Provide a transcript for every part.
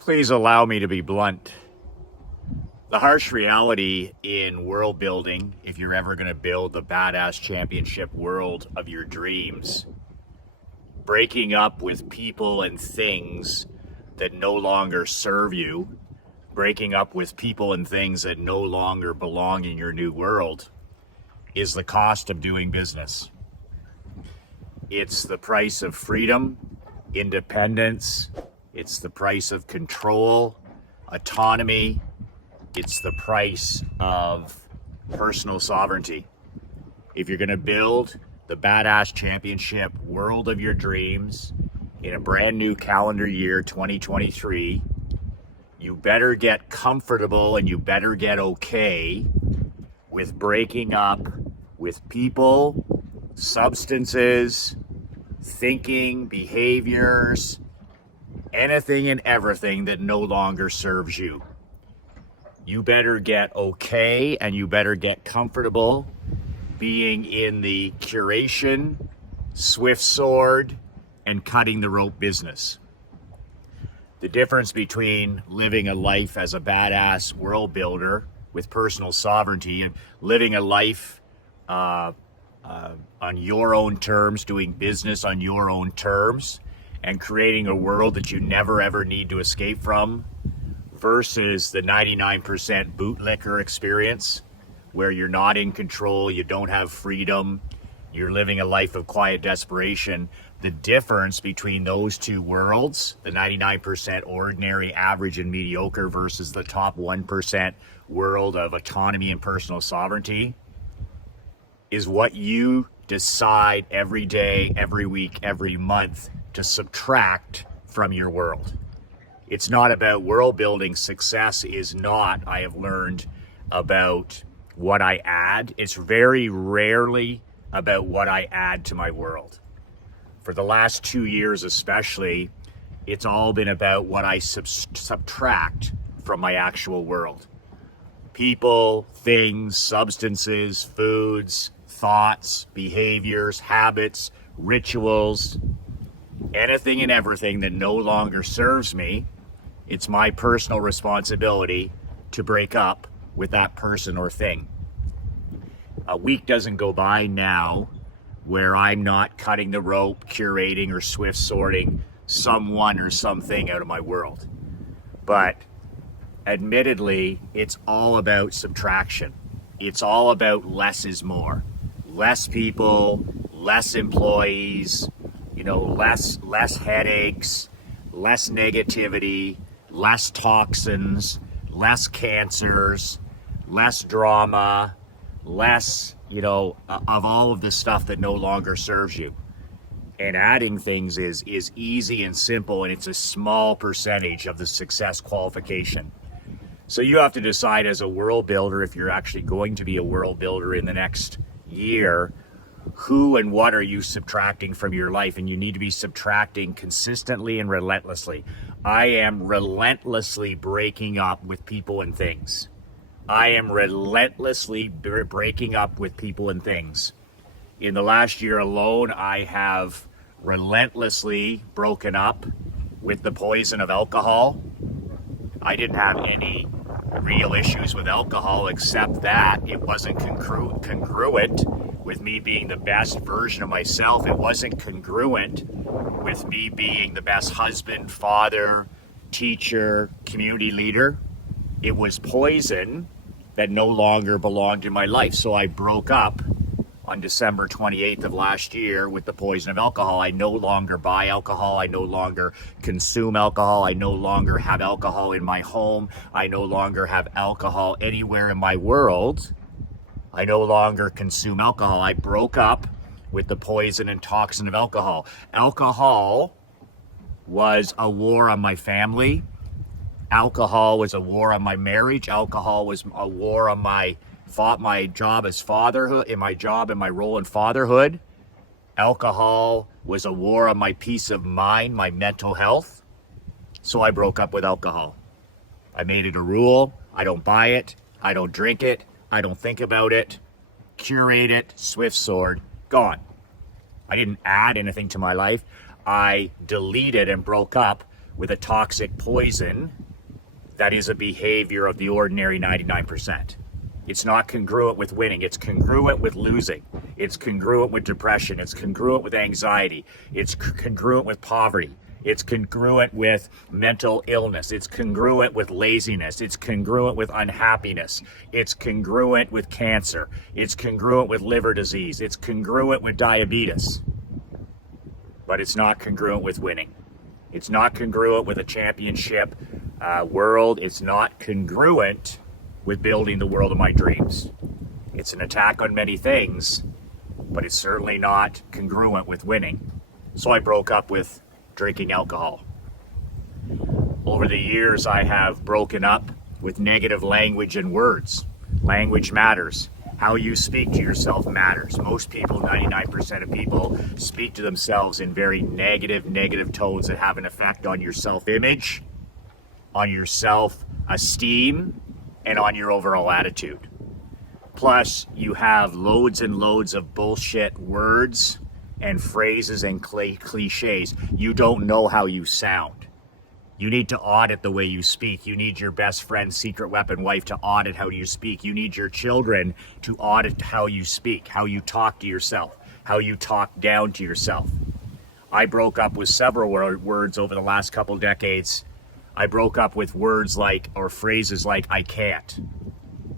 Please allow me to be blunt. The harsh reality in world building, if you're ever going to build the badass championship world of your dreams, breaking up with people and things that no longer serve you, breaking up with people and things that no longer belong in your new world, is the cost of doing business. It's the price of freedom, independence. It's the price of control, autonomy. It's the price of personal sovereignty. If you're going to build the badass championship world of your dreams in a brand new calendar year, 2023, you better get comfortable and you better get okay with breaking up with people, substances, thinking, behaviors, anything and everything that no longer serves you. You better get okay and you better get comfortable being in the curation, swift sword, and cutting the rope business. The difference between living a life as a badass world builder with personal sovereignty and living a life on your own terms, doing business on your own terms, and creating a world that you never ever need to escape from, versus the 99% bootlicker experience where you're not in control, you don't have freedom, you're living a life of quiet desperation. The difference between those two worlds, the 99% ordinary, average, and mediocre versus the top 1% world of autonomy and personal sovereignty, is what you decide every day, every week, every month to subtract from your world. It's not about world building. Success is not, I have learned, about what I add. It's very rarely about what I add to my world. For the last 2 years especially, it's all been about what I subtract from my actual world. People, things, substances, foods, thoughts, behaviors, habits, rituals, anything and everything that no longer serves me. It's my personal responsibility to break up with that person or thing. A week doesn't go by now where I'm not cutting the rope, curating, or swift sorting someone or something out of my world. But admittedly, it's all about subtraction. It's all about less is more. Less people, less employees, less headaches, less negativity, less toxins, less cancers, less drama, less, of all of the stuff that no longer serves you. And adding things is easy and simple, and it's a small percentage of the success qualification. So you have to decide as a world builder, if you're actually going to be a world builder in the next year, who and what are you subtracting from your life? And you need to be subtracting consistently and relentlessly. I am relentlessly breaking up with people and things. I am relentlessly breaking up with people and things. In the last year alone, I have relentlessly broken up with the poison of alcohol. I didn't have any real issues with alcohol except that it wasn't congruent with me being the best version of myself. It wasn't congruent with me being the best husband, father, teacher, community leader. It was poison that no longer belonged in my life. So I broke up on December 28th of last year with the poison of alcohol. I no longer buy alcohol. I no longer consume alcohol. I no longer have alcohol in my home. I no longer have alcohol anywhere in my world. I no longer consume alcohol. I broke up with the poison and toxin of alcohol. Alcohol was a war on my family. Alcohol was a war on my marriage. Alcohol was a war on my job as fatherhood, in my job and my role in fatherhood. Alcohol was a war on my peace of mind, my mental health. So I broke up with alcohol. I made it a rule. I don't buy it. I don't drink it. I don't think about it. Curate it. Swift sword. Gone. I didn't add anything to my life. I deleted and broke up with a toxic poison that is a behavior of the ordinary 99%. It's not congruent with winning. It's congruent with losing. It's congruent with depression. It's congruent with anxiety. It's congruent with poverty. It's congruent with mental illness. It's congruent with laziness. It's congruent with unhappiness. It's congruent with cancer. It's congruent with liver disease. It's congruent with diabetes. But it's not congruent with winning. It's not congruent with a championship world. It's not congruent with building the world of my dreams. It's an attack on many things, but it's certainly not congruent with winning. So I broke up with drinking alcohol. Over the years, I have broken up with negative language and words. Language matters. How you speak to yourself matters. Most people, 99% of people, speak to themselves in very negative tones that have an effect on your self-image, on your self-esteem, and on your overall attitude. Plus, you have loads and loads of bullshit words and phrases and cliches. You don't know how you sound. You need to audit the way you speak. You need your best friend, secret weapon wife to audit how you speak. You need your children to audit how you speak, how you talk to yourself, how you talk down to yourself. I broke up with several words over the last couple decades. I broke up with words like, or phrases like, I can't.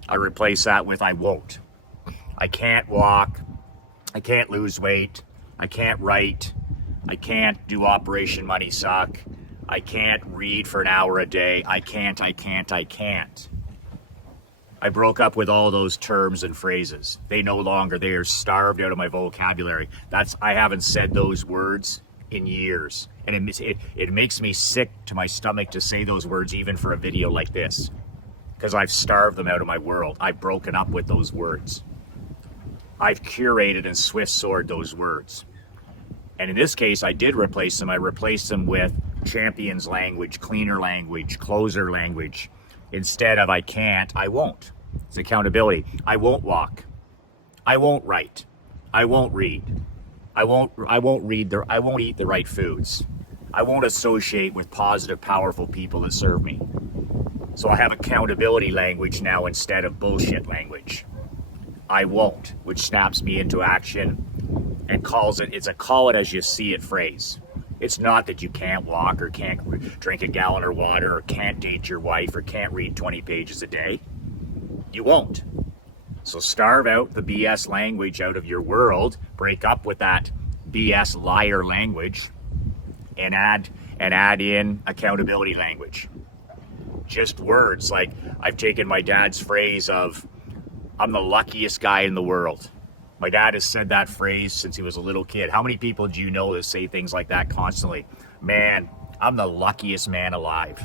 I replace that with I won't. I can't walk. I can't lose weight. I can't write. I can't do Operation Money Suck. I can't read for an hour a day. I can't. I broke up with all those terms and phrases. They are starved out of my vocabulary. I haven't said those words in years. And it makes me sick to my stomach to say those words even for a video like this. Because I've starved them out of my world. I've broken up with those words. I've curated and swift sword those words. And in this case, I did replace them. I replaced them with champions language, cleaner language, closer language. Instead of I can't, I won't. It's accountability. I won't walk. I won't write. I won't read. I won't eat the right foods. I won't associate with positive, powerful people that serve me. So I have accountability language now instead of bullshit language. I won't, which snaps me into action and it's a call it as you see it phrase. It's not that you can't walk or can't drink a gallon of water or can't date your wife or can't read 20 pages a day. You won't. So starve out the BS language out of your world, break up with that BS liar language, and add in accountability language. Just words like I've taken my dad's phrase of, I'm the luckiest guy in the world. My dad has said that phrase since he was a little kid. How many people do you know that say things like that constantly? Man, I'm the luckiest man alive.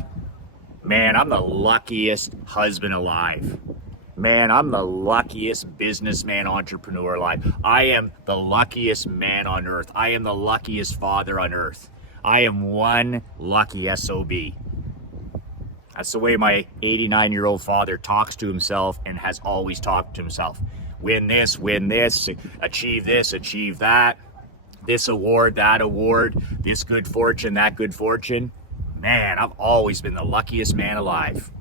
Man, I'm the luckiest husband alive. Man, I'm the luckiest businessman, entrepreneur alive. I am the luckiest man on earth. I am the luckiest father on earth. I am one lucky SOB. That's the way my 89-year-old father talks to himself and has always talked to himself. Win this, achieve that, this award, that award, this good fortune, that good fortune. Man, I've always been the luckiest man alive.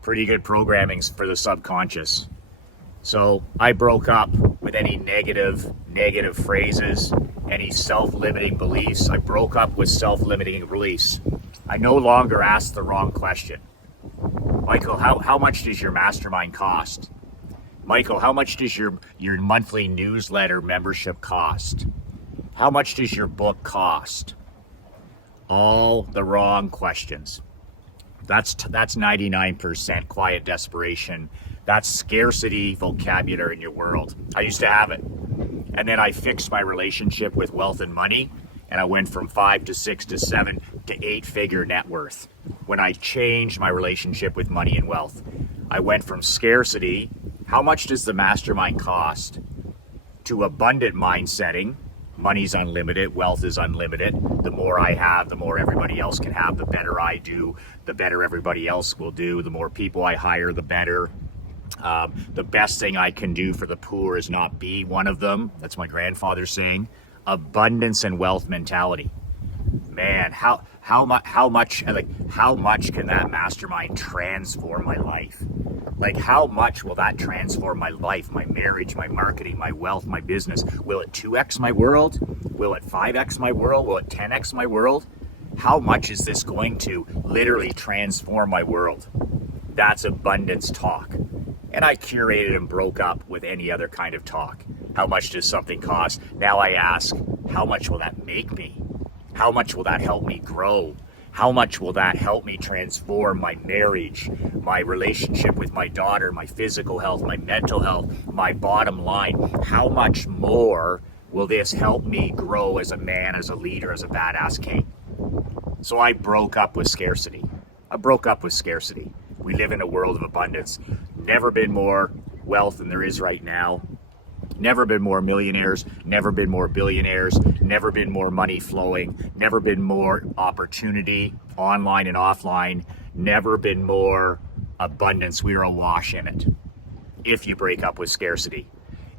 Pretty good programming for the subconscious. So I broke up with any negative phrases, any self-limiting beliefs. I broke up with self-limiting beliefs. I no longer ask the wrong question. Michael, how much does your mastermind cost? Michael, how much does your monthly newsletter membership cost? How much does your book cost? All the wrong questions. That's 99% quiet desperation. That's scarcity vocabulary in your world. I used to have it. And then I fixed my relationship with wealth and money, and I went from 5 to 6 to 7 to 8-figure net worth. When I changed my relationship with money and wealth, I went from scarcity, how much does the mastermind cost, to abundant mind setting. Money's unlimited, wealth is unlimited. The more I have, the more everybody else can have. The better I do, the better everybody else will do. The more people I hire, the better. The best thing I can do for the poor is not be one of them. That's my grandfather saying. Abundance and wealth mentality. Man, how much can that mastermind transform my life? Like, how much will that transform my life, my marriage, my marketing, my wealth, my business? Will it 2x my world? Will it 5x my world? Will it 10x my world? How much is this going to literally transform my world? That's abundance talk. And I curated and broke up with any other kind of talk. How much does something cost? Now I ask, how much will that make me? How much will that help me grow? How much will that help me transform my marriage, my relationship with my daughter, my physical health, my mental health, my bottom line? How much more will this help me grow as a man, as a leader, as a badass king? So I broke up with scarcity. We live in a world of abundance. Never been more wealth than there is right now. Never been more millionaires, never been more billionaires, never been more money flowing, never been more opportunity online and offline, never been more abundance. We are awash in it. If you break up with scarcity,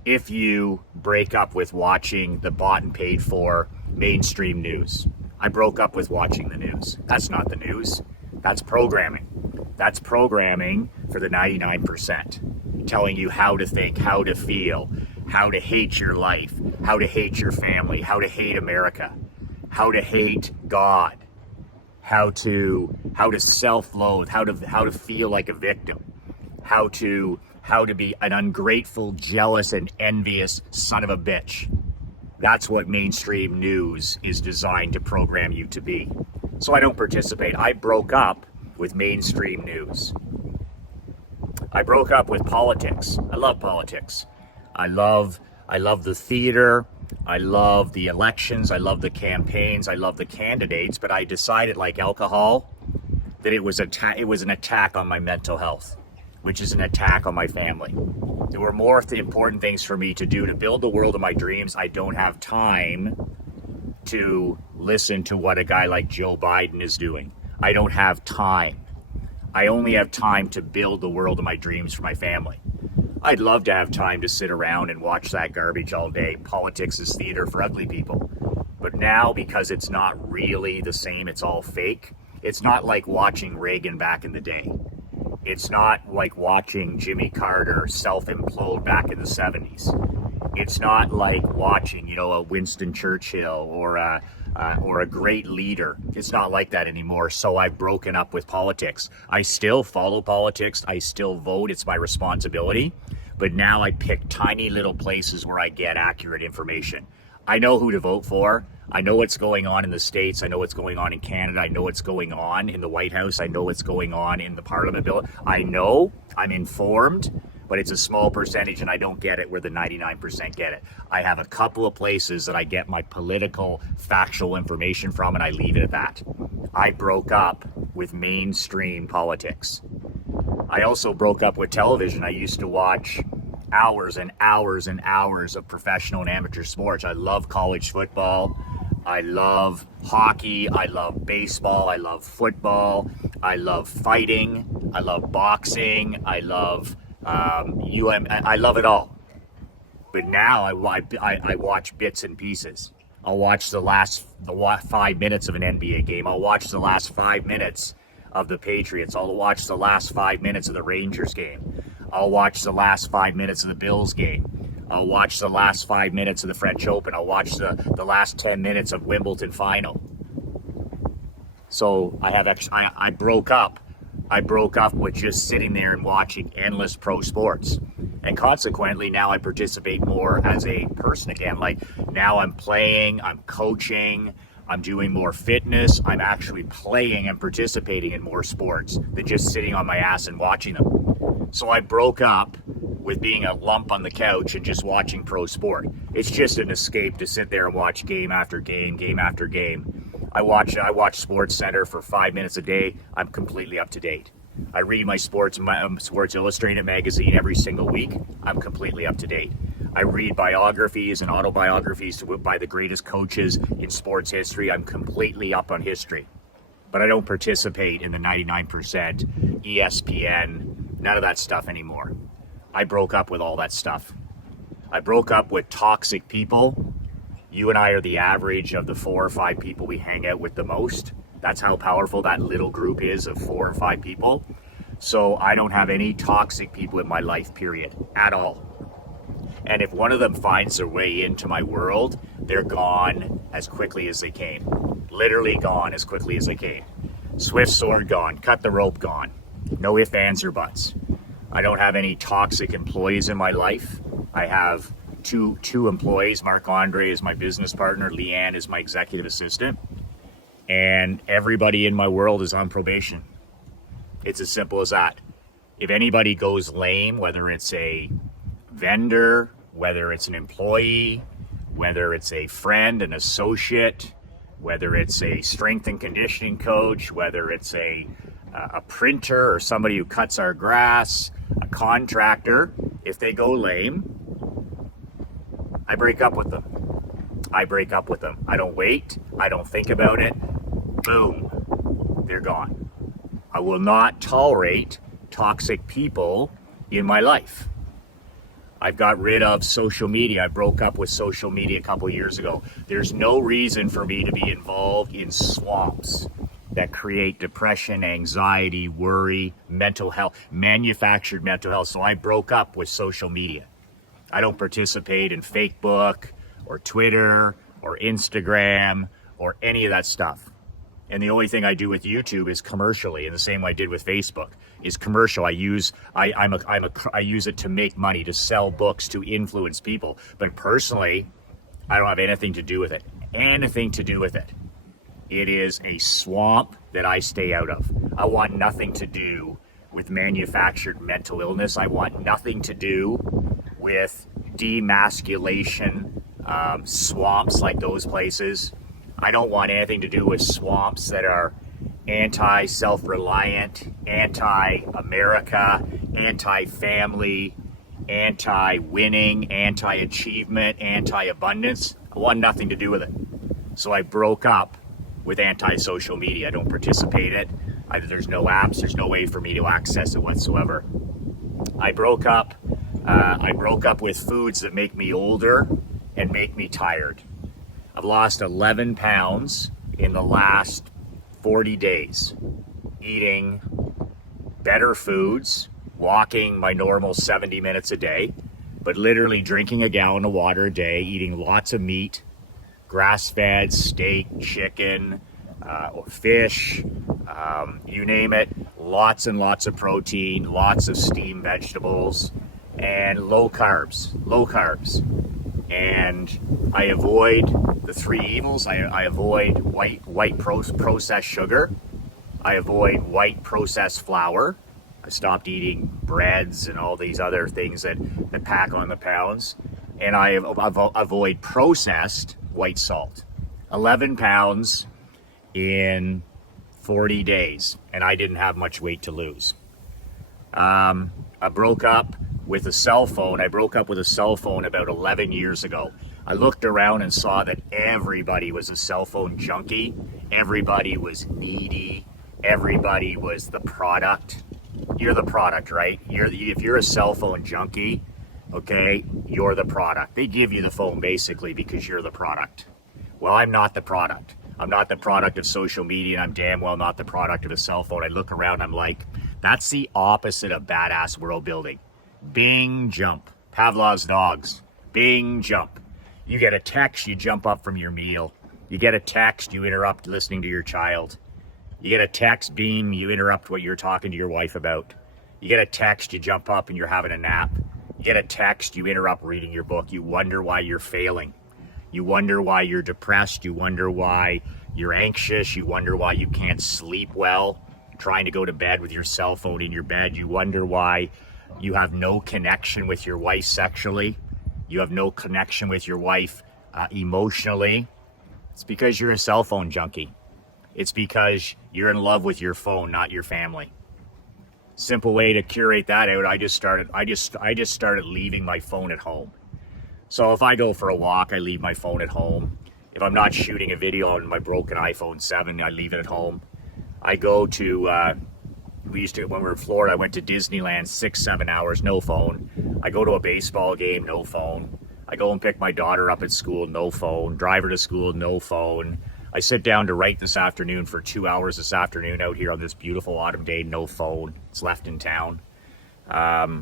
if you break up with watching the bought and paid for mainstream news. I broke up with watching the news. That's not the news. That's programming. That's programming for the 99%, telling you how to think, how to feel, how to hate your life, how to hate your family, how to hate America, how to hate God, how to self-loathe, how to feel like a victim, how to be an ungrateful, jealous, and envious son of a bitch. That's what mainstream news is designed to program you to be. So I don't participate. I broke up with mainstream news. I broke up with politics. I love politics. I love the theater. I love the elections. I love the campaigns. I love the candidates. But I decided, like alcohol, that it was an attack on my mental health, which is an attack on my family. There were more important things for me to do to build the world of my dreams. I don't have time to listen to what a guy like Joe Biden is doing. I don't have time. I only have time to build the world of my dreams for my family. I'd love to have time to sit around and watch that garbage all day. Politics is theater for ugly people. But now, because it's not really the same, it's all fake. It's not like watching Reagan back in the day. It's not like watching Jimmy Carter self-implode back in the 70s. It's not like watching, a Winston Churchill or a great leader. It's not like that anymore. So I've broken up with politics. I still follow politics. I still vote. It's my responsibility. But now I pick tiny little places where I get accurate information. I know who to vote for. I know what's going on in the States. I know what's going on in Canada. I know what's going on in the White House. I know what's going on in the Parliament bill. I know, I'm informed, but it's a small percentage and I don't get it where the 99% get it. I have a couple of places that I get my political, factual information from, and I leave it at that. I broke up with mainstream politics. I also broke up with television. I used to watch hours and hours and hours of professional and amateur sports. I love college football. I love hockey. I love baseball. I love football. I love fighting. I love boxing. I love I love it all. But now I watch bits and pieces. I'll watch the last 5 minutes of an NBA game. I'll watch the last 5 minutes of the Patriots. I'll watch the last 5 minutes of the Rangers game. I'll watch the last 5 minutes of the Bills game. I'll watch the last 5 minutes of the French Open. I'll watch the last 10 minutes of Wimbledon final. So I broke up. I broke up with just sitting there and watching endless pro sports. And consequently, now I participate more as a person again. Like now I'm playing, I'm coaching, I'm doing more fitness. I'm actually playing and participating in more sports than just sitting on my ass and watching them. So I broke up with being a lump on the couch and just watching pro sport. It's just an escape to sit there and watch game after game, game after game. I watch Sports Center for 5 minutes a day. I'm completely up to date. I read my Sports Illustrated magazine every single week. I'm completely up to date. I read biographies and autobiographies by the greatest coaches in sports history. I'm completely up on history. But I don't participate in the 99% ESPN, none of that stuff anymore. I broke up with all that stuff. I broke up with toxic people. You and I are the average of the 4 or 5 people we hang out with the most. That's how powerful that little group is of 4 or 5 people. So I don't have any toxic people in my life, period, at all. And if one of them finds their way into my world, they're gone as quickly as they came. Literally gone as quickly as they came. Swift sword gone, cut the rope gone. No ifs, ands, or buts. I don't have any toxic employees in my life. I have two employees. Marc Andre is my business partner. Leanne is my executive assistant. And everybody in my world is on probation. It's as simple as that. If anybody goes lame, whether it's a vendor, whether it's an employee, whether it's a friend, an associate, whether it's a strength and conditioning coach, whether it's a printer or somebody who cuts our grass, a contractor, if they go lame, I break up with them. I break up with them. I don't wait. I don't think about it. Boom, they're gone. I will not tolerate toxic people in my life. I've got rid of social media. I broke up with social media a couple of years ago. There's no reason for me to be involved in swamps that create depression, anxiety, worry, mental health, manufactured mental health. So I broke up with social media. I don't participate in Facebook or Twitter or Instagram or any of that stuff. And the only thing I do with YouTube is commercially, and the same way I did with Facebook is commercial. I use it to make money, to sell books, to influence people. But personally, I don't have anything to do with it. Anything to do with it. It is a swamp that I stay out of. I want nothing to do with manufactured mental illness. I want nothing to do with demasculation swamps like those places. I don't want anything to do with swamps that are anti-self-reliant, anti-America, anti-family, anti-winning, anti-achievement, anti-abundance. I want nothing to do with it. So I broke up with anti-social media. I don't participate in it. There's no apps. There's no way for me to access it whatsoever. I broke up with foods that make me older and make me tired. I've lost 11 pounds in the last 40 days, eating better foods, walking my normal 70 minutes a day, but literally drinking a gallon of water a day, eating lots of meat, grass-fed, steak, chicken, or fish, you name it, lots and lots of protein, lots of steamed vegetables, and low carbs. And I avoid the 3 evils. I avoid white processed sugar. I avoid white processed flour. I stopped eating breads and all these other things that pack on the pounds. And I avoid processed white salt. 11 pounds in 40 days, and I didn't have much weight to lose. I broke up with a cell phone. I broke up with a cell phone about 11 years ago. I looked around and saw that everybody was a cell phone junkie. Everybody was needy. Everybody was the product. You're the product, right? If you're a cell phone junkie, okay, you're the product. They give you the phone basically because you're the product. Well, I'm not the product. I'm not the product of social media, and I'm damn well not the product of a cell phone. I look around, I'm like, that's the opposite of badass world building. Bing, jump. Pavlov's dogs. Bing, jump. You get a text, you jump up from your meal. You get a text, you interrupt listening to your child. You get a text, beam, you interrupt what you're talking to your wife about. You get a text, you jump up and you're having a nap. You get a text, you interrupt reading your book. You wonder why you're failing. You wonder why you're depressed. You wonder why you're anxious. You wonder why you can't sleep well, trying to go to bed with your cell phone in your bed. You wonder why you have no connection with your wife sexually. You have no connection with your wife emotionally. It's because you're a cell phone junkie. It's because you're in love with your phone, not your family. Simple way to curate that out. I just started leaving my phone at home. So if I go for a walk, I leave my phone at home. If I'm not shooting a video on my broken iPhone 7, I leave it at home. I go to, when we were in Florida, I went to Disneyland 6-7 hours, no phone. I go to a baseball game, no phone. I go and pick my daughter up at school, no phone. Drive her to school, no phone. I sit down to write this afternoon for 2 hours this afternoon out here on this beautiful autumn day, no phone. It's left in town. That's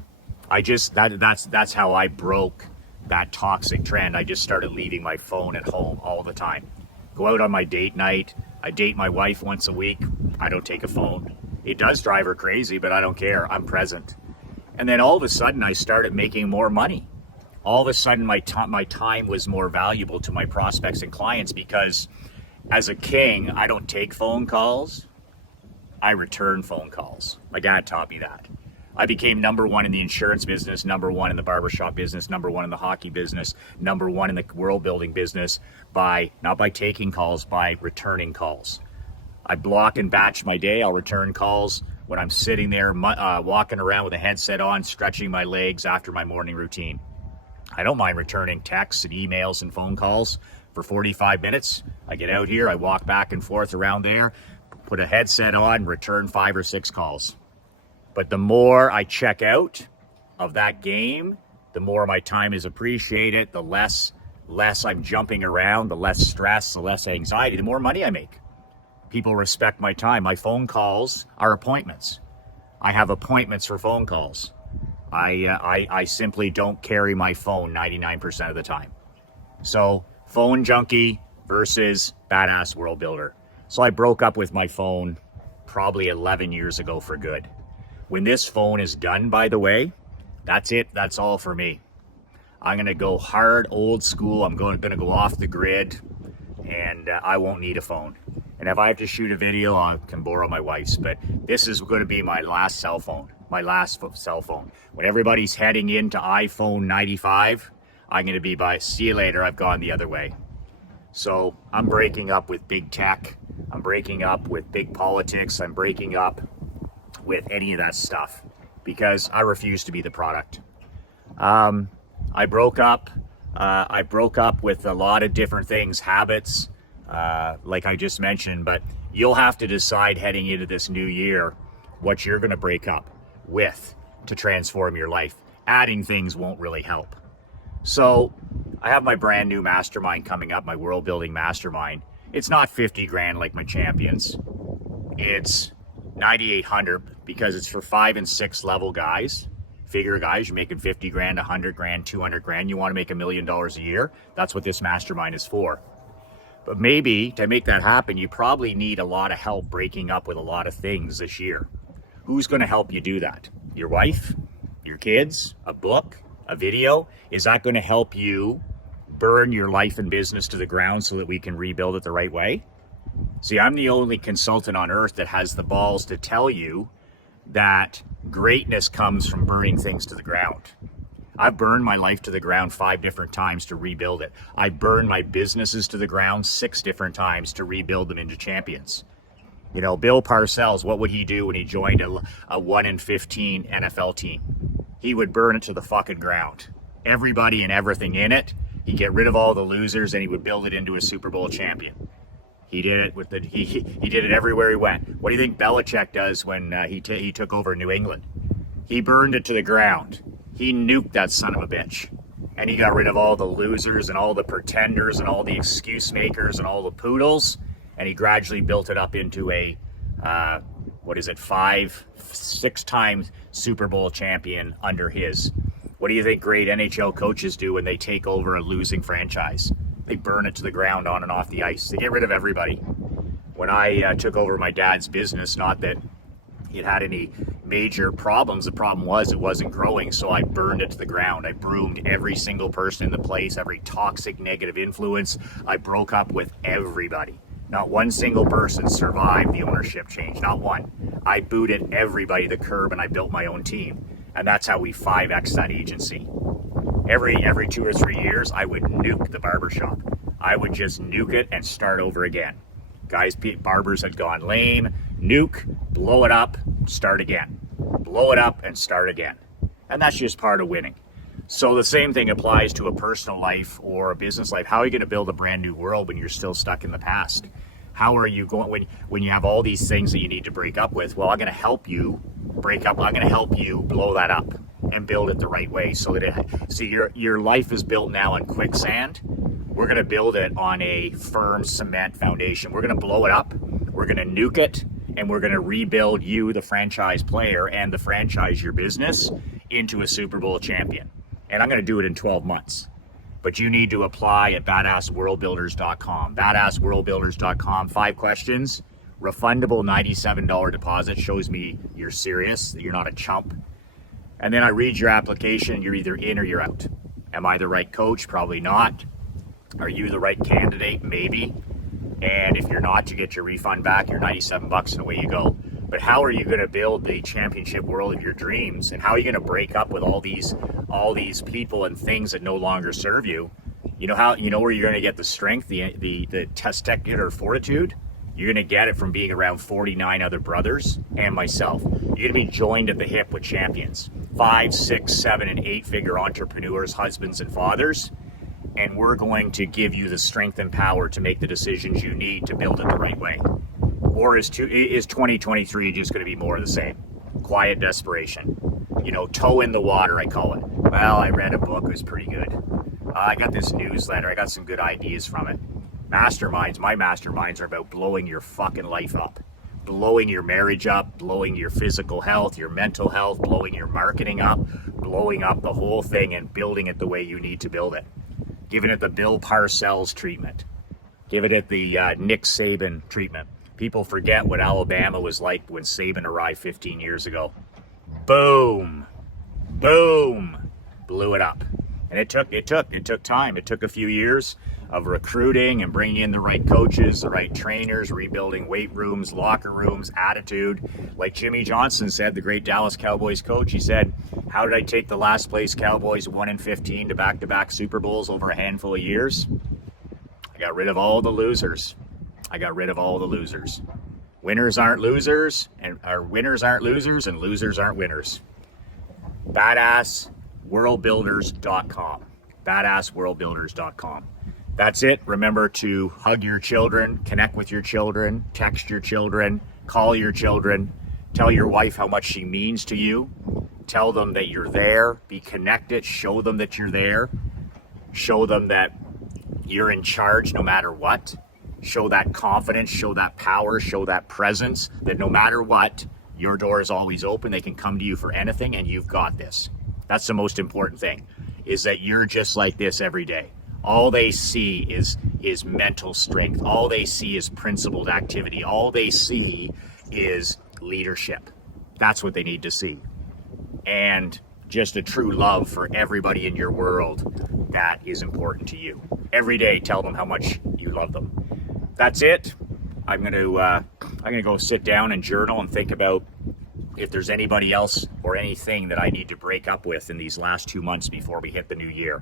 how I broke that toxic trend. I just started leaving my phone at home all the time. Go out on my date night. I date my wife once a week. I don't take a phone. It does drive her crazy, but I don't care. I'm present. And then all of a sudden I started making more money. All of a sudden my time was more valuable to my prospects and clients, because as a king, I don't take phone calls. I return phone calls. My dad taught me that. I became number one in the insurance business, number one in the barbershop business, number one in the hockey business, number one in the world building business not by taking calls, by returning calls. I block and batch my day. I'll return calls when I'm sitting there walking around with a headset on, stretching my legs after my morning routine. I don't mind returning texts and emails and phone calls for 45 minutes. I get out here, I walk back and forth around there, put a headset on, return 5 or 6 calls. But the more I check out of that game, the more my time is appreciated, the less I'm jumping around, the less stress, the less anxiety, the more money I make. People respect my time. My phone calls are appointments. I have appointments for phone calls. I simply don't carry my phone 99% of the time. So phone junkie versus badass world builder. So I broke up with my phone probably 11 years ago for good. When this phone is done, by the way, that's it. That's all for me. I'm going to go hard, old school. I'm going to go off the grid, and I won't need a phone. And if I have to shoot a video, I can borrow my wife's. But this is going to be my last cell phone, When everybody's heading into iPhone 95, I'm going to be see you later. I've gone the other way. So I'm breaking up with big tech. I'm breaking up with big politics. I'm breaking up with any of that stuff because I refuse to be the product. I broke up with a lot of different things, habits, like I just mentioned, but you'll have to decide heading into this new year what you're going to break up with to transform your life. Adding things won't really help. So I have my brand new mastermind coming up, my world building mastermind. It's not 50 grand like my champions. It's 9,800 because it's for 5 and 6 level guys. Figure guys, you're making 50 grand, 100 grand, 200 grand. You want to make $1 million a year. That's what this mastermind is for. But maybe to make that happen, you probably need a lot of help breaking up with a lot of things this year. Who's going to help you do that? Your wife? Your kids? A book? A video? Is that going to help you burn your life and business to the ground so that we can rebuild it the right way? See, I'm the only consultant on earth that has the balls to tell you that greatness comes from burning things to the ground. I've burned my life to the ground 5 different times to rebuild it. I burned my businesses to the ground 6 different times to rebuild them into champions. You know, Bill Parcells, what would he do when he joined a 1 in 15 NFL team? He would burn it to the fucking ground. Everybody and everything in it. He'd get rid of all the losers and he would build it into a Super Bowl champion. He did it with he did it everywhere he went. What do you think Belichick does when he took over New England? He burned it to the ground. He nuked that son of a bitch. And he got rid of all the losers and all the pretenders and all the excuse makers and all the poodles. And he gradually built it up into a, 6 times Super Bowl champion under his. What do you think great NHL coaches do when they take over a losing franchise? They burn it to the ground on and off the ice. They get rid of everybody. When I took over my dad's business, not that it had any major problems. The problem was it wasn't growing, so I burned it to the ground. I broomed every single person in the place, every toxic negative influence. I broke up with everybody. Not one single person survived the ownership change, not one. I booted everybody to the curb and I built my own team. And that's how we 5X that agency. Every 2 or 3 years, I would nuke the barbershop. I would just nuke it and start over again. Guys, barbers had gone lame, nuke, blow it up, start again. Blow it up and start again. And that's just part of winning. So the same thing applies to a personal life or a business life. How are you going to build a brand new world when you're still stuck in the past? How are you going when you have all these things that you need to break up with? Well, I'm going to help you break up. I'm going to help you blow that up and build it the right way so that your life is built now on quicksand. We're going to build it on a firm cement foundation. We're going to blow it up. We're going to nuke it. And we're going to rebuild you, the franchise player, and the franchise, your business, into a Super Bowl champion. And I'm going to do it in 12 months. But you need to apply at badassworldbuilders.com. Badassworldbuilders.com. 5 questions. Refundable $97 deposit. Shows me you're serious, that you're not a chump. And then I read your application. You're either in or you're out. Am I the right coach? Probably not. Are you the right candidate? Maybe. And if you're not, you get your refund back, your $97 and away you go. But how are you going to build the championship world of your dreams? And how are you going to break up with all these people and things that no longer serve you? You know where you're going to get the strength, the testicular fortitude? You're going to get it from being around 49 other brothers and myself. You're going to be joined at the hip with champions, 5, 6, 7, and 8-figure entrepreneurs, husbands, and fathers. And we're going to give you the strength and power to make the decisions you need to build it the right way. Or is 2023 just going to be more of the same? Quiet desperation. Toe in the water, I call it. Well, I read a book, it was pretty good. I got this newsletter, I got some good ideas from it. Masterminds, my masterminds are about blowing your fucking life up. Blowing your marriage up, blowing your physical health, your mental health, blowing your marketing up, blowing up the whole thing and building it the way you need to build it. Giving it the Bill Parcells treatment. Giving it the Nick Saban treatment. People forget what Alabama was like when Saban arrived 15 years ago. Boom. Boom. Blew it up. And it took time. It took a few years of recruiting and bringing in the right coaches, the right trainers, rebuilding weight rooms, locker rooms, attitude. Like Jimmy Johnson said, the great Dallas Cowboys coach, he said, how did I take the last place Cowboys 1-15 to back-to-back Super Bowls over a handful of years? I got rid of all the losers. Winners aren't losers, and winners aren't losers, and losers aren't winners. Badassworldbuilders.com. Badassworldbuilders.com. That's it. Remember to hug your children, connect with your children, text your children, call your children, tell your wife how much she means to you. Tell them that you're there, be connected, show them that you're there, show them that you're in charge no matter what. Show that confidence, show that power, show that presence, that no matter what, your door is always open. They can come to you for anything, and you've got this. That's the most important thing, is that you're just like this every day. All they see is mental strength. All they see is principled activity. All they see is leadership. That's what they need to see. And just a true love for everybody in your world that is important to you. Every day, tell them how much you love them. That's it. I'm gonna go sit down and journal and think about if there's anybody else or anything that I need to break up with in these last 2 months before we hit the new year.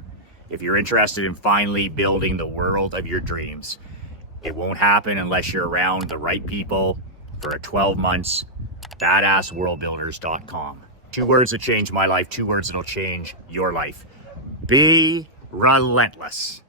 If you're interested in finally building the world of your dreams, it won't happen unless you're around the right people for a 12 months. Badassworldbuilders.com. 2 words that changed my life, 2 words that'll change your life. Be relentless.